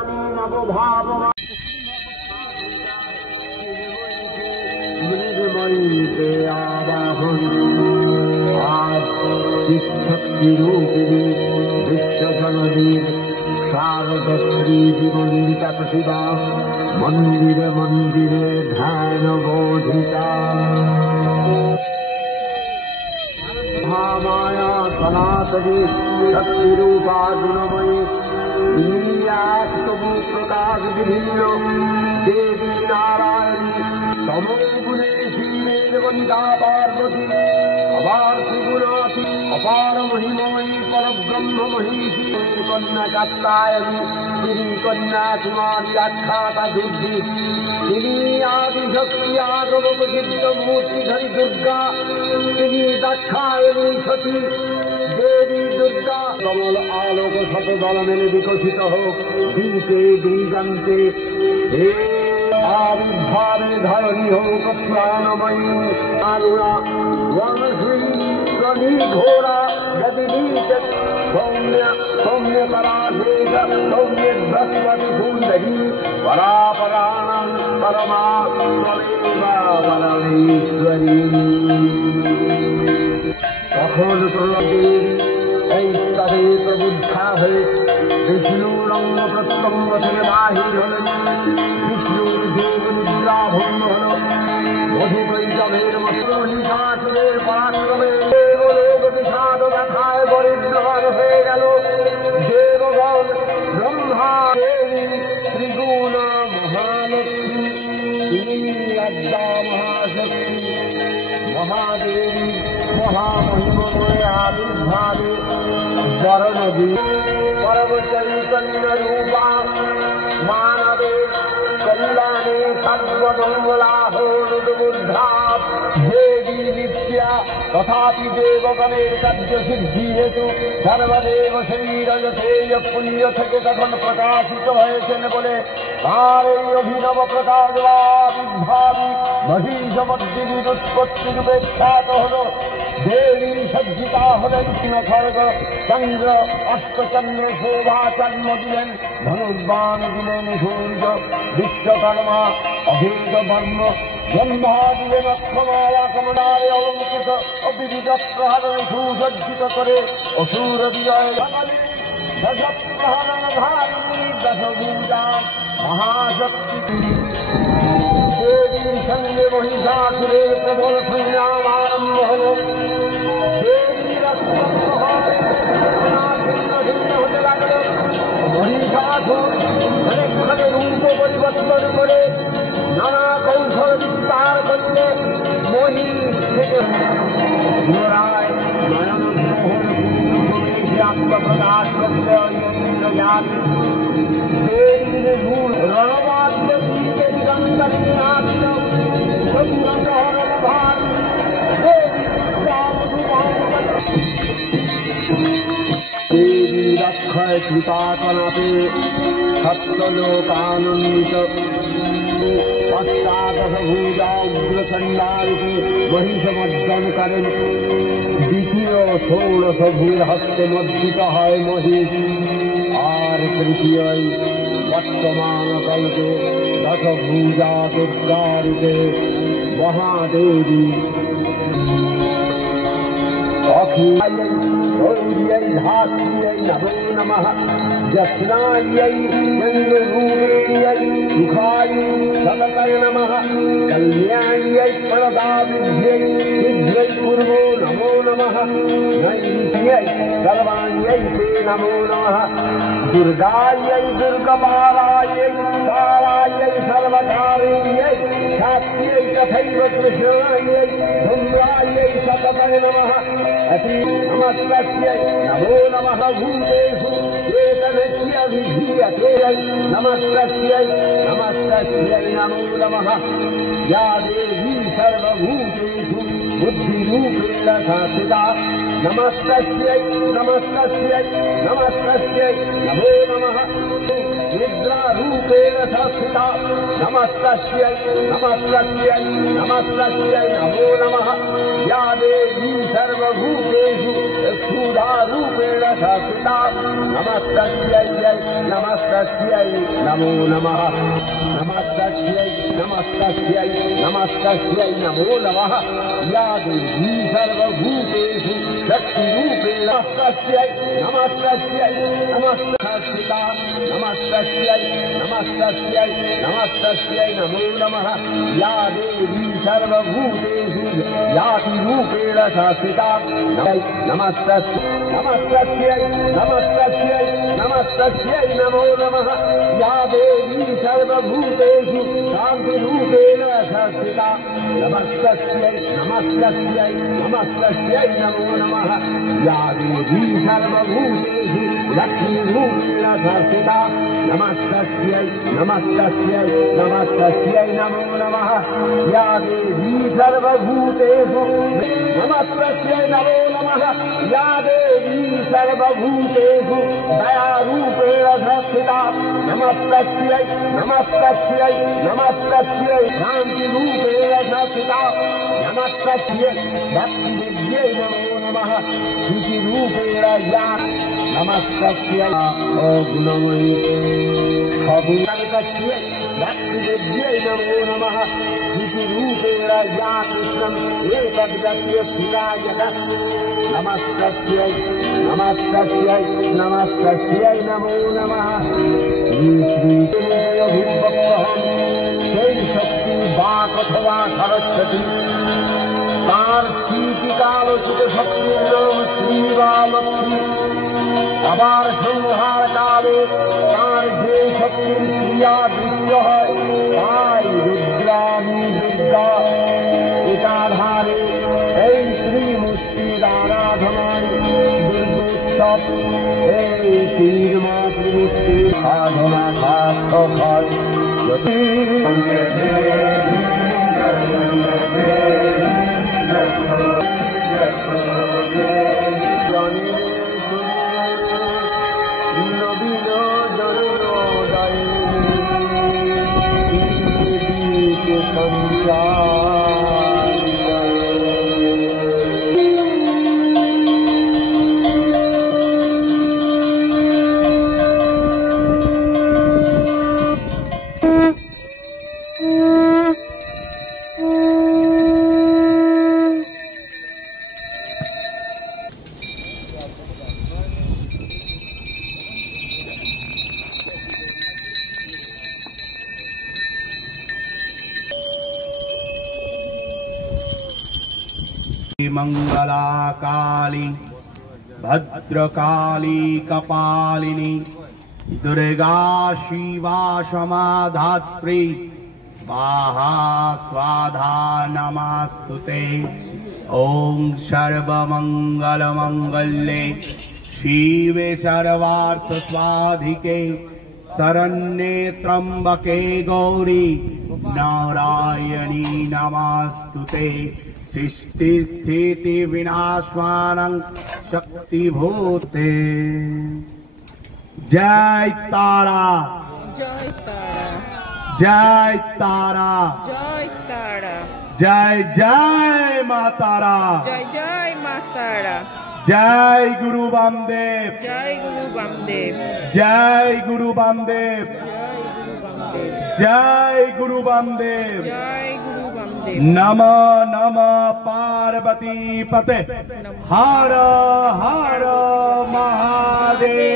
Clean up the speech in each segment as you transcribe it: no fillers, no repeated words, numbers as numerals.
আমি নবভাব মৃদুময়ীতে আবাহন আজ শক্তিরূপিণী বিশ্বজননীর শারদশ্রী বিমন্ডিতা প্রতিভা মন্দিরে মন্দিরে ধ্যান বোধিতা মহামায়া সনাতনী শক্তিরূপা গুণময়ী এক তবু প্রকাশ বিভিন্ন দেবী নারায়ণী তমগুণে শিবের বন্দা পার্বতী অপার ত্রিগুণাতি অপার মহিময়ী পরব্রহ্ম মহিষী কন্যা কাত্তায়নী তিনি কন্যা কুমারী আখ্যাতা দুর্গী তিনি আদিশক্তি আগম প্রসিদ্ধ মূর্তিধরী দুর্গা তিনি দাক্ষায়ণী সতী দেবী দুর্গা কমল আলোক শতদল মেলে বিকশিত হোক দিকে দিগন্তে হে আবির্ভাবে ধরণী হোক প্রাণময়ী আরুণা ওয়াংশ্রী ঘোরা গদিনী সৌম্য সৌম্য পরাধেশ সৌম্য বৃহস্পতি সুন্দরী পরাপরাণং পরমা পরমেশ্বরী তখন প্রলদেবী এই স্তরে প্রবুদ্ধা হয়ে বিষ্ণুর অঙ্গ প্রত্যঙ্গ থেকে বাহির হলেন বিষ্ণুর যোগ নিদ্রা ভঙ্গ হল মধুকৈতবের মহিষাসুরের পরাক্রমে দেবলোক বিষাদ ব্যথায় পরিদ্রান হয়ে গেল দেবগণ ব্রহ্মা দেবী ত্রিগুণ মহালক্ষ্মী তিনি আদ্যা মহাশক্তি মহাদেবী মহামহিমময় আবির্ভাবে বরণদী পরম চৈতন্য রূপা মানবে কল্যাণে সর্বমঙ্গলাহোনুদ্বুদ্ধা দেবী নিত্যা তথাপি দেবগণের কার্যসিদ্ধি হেতু সর্বদেব শরীরযথেয় পুণ্য থেকে তখন প্রকাশিত হয়েছেন বলে তার এই অভিনব প্রকাশ আবির্ভাবী মহিষমদ্দিনীর উৎপত্তি রূপে খ্যাত হল দেবী সজ্জিতা হলেন খড়গ চন্দ্র অষ্টচন্দ্রে শোভাচন্দ্র দিলেন ধনুর্বাণ দিলেন সূর্য বিশ্বকর্মা অভেদ বর্ম ব্রহ্মা দিলেন অক্ষমায়া কমলায় অলঙ্কৃত অবিবিধ প্রহারণে সুসজ্জিত করে অসুর বিজয় দশ প্রহারণ ধারিণী দশভূজা মহাশক্তি দেবীর সঙ্গে মহিষাসুরের প্রবল সংগ্রাম আরম্ভ হল দেবীর হতে লাগল মহিষাসুর অনেকভাবে রূপ পরিবর্তন করে নানা কৌশল বিস্তার করলে মহিষ থেকে পুনরায় নয়ন মোহন আত্মপ্রকাশ করতে ইন্দ্রজাল দেবীর গুণ রণবাদ্য দেবী লক্ষয় কৃপা কনাপে সত্যলোকানন্দিত অষ্টাদশভূজা উগ্রচণ্ডারূপে মহিষমর্দন করেন দ্বিতীয় ষোড়শ ভূর হস্তে মর্দিত হয় মহিষ আর তৃতীয় বর্তমান কল্পে দশভূজা দুর্গারূপে মহাদেবী गौर्यै धात्र्यै नमो नमः जस्नायै चन्द्ररूपिण्यै सुखायै सततं नमः कल्याण्यै प्रदाविद्यै सिद्ध्यै पूर्वो नमो नमः नैत्यै सर्वाण्यै ते नमो नमः दुर्गायै दुर्गपालायै कालायै सर्वकारिण्यै शाक्त्यै तथैव कृष्णायै धूम्रायै सततं नमः नमस्तस्यै नमो नमः भूतेषु एतदस्यभिधीयते नमस्तस्यै नमो नमः या देवी सर्वभूतेषु बुद्धिरूपेण संस्थिता नमस्तस्यै नमो नमः निद्रारूपेण संस्थिता नमस्तस्यै नमो नमः या देवी सर्वभूतेषु स्थूलारूपेण संस्थिता नमस्तस्यै नमो नमः नमस्तस्यै नमस्तस्यै नमस्तस्यै नमो नमः या देवी सर्वभूतेषु शक्तिरूपेण नमस्तस्यै नमस्तस्यै नमस्तस्थिता नमस्तस्यै नमस्तस्यै नमस्तस्यै नमो नमः या देवी सर्वभूतेषु यातिरूपेण संस्थिता नमस्तस्यै नमस्तस्यै नमस्तस्यै नमस्तस्यै नमो नमः या देवी सर्वभूतेषु शान्तिरूपेण संस्थिता नमस्तस्यै नमस्तस्यै नमस्तस्यै नमो नमः या देवी सर्वभूतेषु लक्ष्मीरूपेण संस्थिता नमस्तस्यै नमस्तस्यै नमस्तस्यै नमो नमः या देवी सर्वभूतेषु नमस्तस्यै नमो नमः या देवी सर्वभूतेषु दयारूपेण संस्थिता नमस्तस्यै नमस्तस्यै नमस्तस्यै शान्तिरूपेण संस्थिता नमस्तस्यै भक्तिविद्यै नमो नमः शुचिरूपेण या नमस्तस्यै गुणमयी सगुणकस्यै भक्तिविद्यै नमो नमः शुचिरूपेण या कृष्णम् एतद्गत्य स्थिरायत नमस्तस्यै नमस्तस्यै नमस्तस्यै नमो नमः সেই শক্তি বাক অথবা সরস্বতী তার স্মৃতিকালোচিত শক্তির নাম শ্রী বা লক্ষ্মী আবার সংহার কালে তার যে শক্তির ক্রিয়া দৃশ্য হয় তাই রুদ্রাণী দুর্গা একাধারে এই শ্রীমূর্তির আরাধনায় দুর্গোৎসব এই তিন মাতৃমূর্তি সাধনা শাস্ত্র ফল मंगला काली भद्रकाली कपालिनी दुर्गा शिवा समाधात्री स्वाहा स्वाधा नमस्तुते ओं सर्वमंगल मंगल्ये शिवे सर्वार्थ स्वाधिके शरण्ये त्र्यंबके गौरी नारायणी नमस्तुते सृष्टि स्थिति विनाशवानं शक्तिभूते जय तारा जय तारा जय तारा जय तारा जय जय माँ तारा जय जय माँ तारा जय गुरु वामदेव जय गुरु वामदेव जय गुरु वामदेव जय गुरु वामदेव जय गुरु वामदेव नमो नमो पार्वती पते हर हर महादेव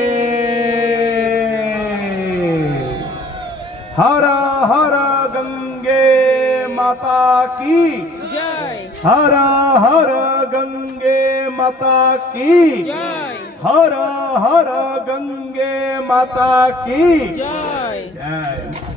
हर हर गंगे माता की जय हर हर गंगे माता की जय हर हर गंगे माता की जय जय